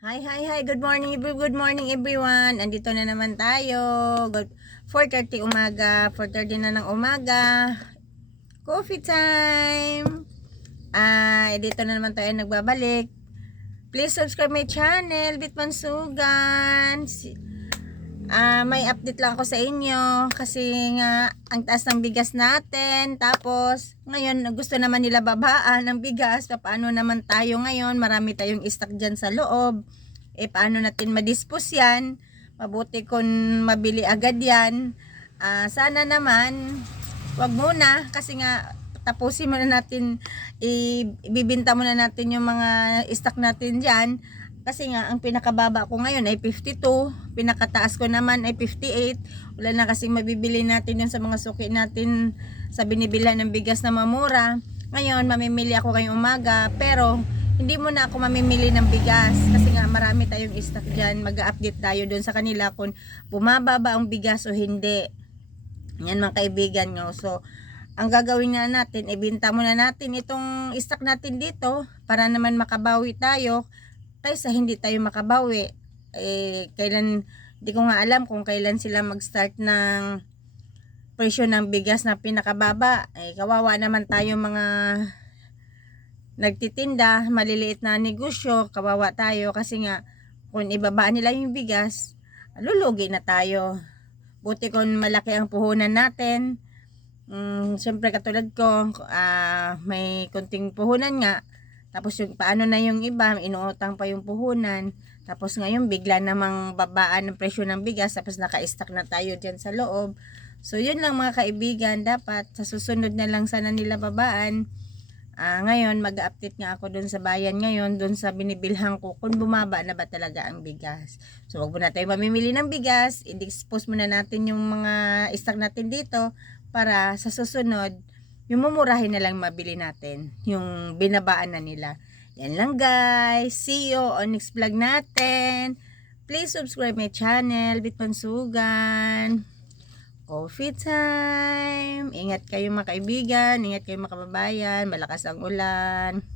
Hi. Good morning everyone. Andito na naman tayo. 4:30 umaga. 4:30 na ng umaga. Coffee time. Dito na naman tayo nagbabalik. Please subscribe my channel, Bitman Sugan. May update lang ako sa inyo kasi nga ang taas ng bigas natin. Tapos ngayon gusto naman nila babaan ng bigas. Paano naman tayo ngayon? Marami tayong stock dyan sa loob. Paano natin madispose yan? Mabuti kung mabili agad yan. Sana naman wag muna kasi nga tapusin muna natin, ibibenta muna natin yung mga stock natin dyan. Kasi nga, ang pinakababa ko ngayon ay 52. Pinakataas ko naman ay 58. Wala na kasi mabibili natin yun sa mga suki natin sa binibilhan ng bigas na mamura. Ngayon, mamimili ako ngayong umaga. Pero, hindi mo na ako mamimili ng bigas. Kasi nga, marami tayong stock dyan. Mag-update tayo doon sa kanila kung bumababa ang bigas o hindi. Yan mga kaibigan nyo. So, ang gagawin na natin, ibenta muna natin itong stock natin dito para naman makabawi tayo kaysa hindi tayo makabawi. Kailan, hindi ko nga alam kung kailan sila mag-start ng presyo ng bigas na pinakababa. Kawawa naman tayo mga nagtitinda, maliliit na negosyo, kawawa tayo kasi nga kung ibaba nila yung bigas, lulugi na tayo. Buti kung malaki ang puhunan natin. Siyempre katulad ko, may kunting puhunan nga. Tapos yung paano na yung iba, inuutang pa yung puhunan. Tapos ngayon bigla namang babaan ng presyo ng bigas, tapos naka-stock na tayo dyan sa loob. So yun lang mga kaibigan, dapat sa susunod na lang sana nila babaan. Ngayon mag-update nga ako dun sa bayan ngayon, dun sa binibilhan ko kung bumaba na ba talaga ang bigas. So wag muna tayo mamimili ng bigas, i-dispose muna natin yung mga stock natin dito para sa susunod yung mumurahin na lang mabili natin, yung binabaan na nila. Yan lang guys. See you on next vlog natin. Please subscribe my channel, Bitman Sugan. Coffee time. Ingat kayo mga kaibigan, ingat kayo mga kababayan. Malakas ang ulan.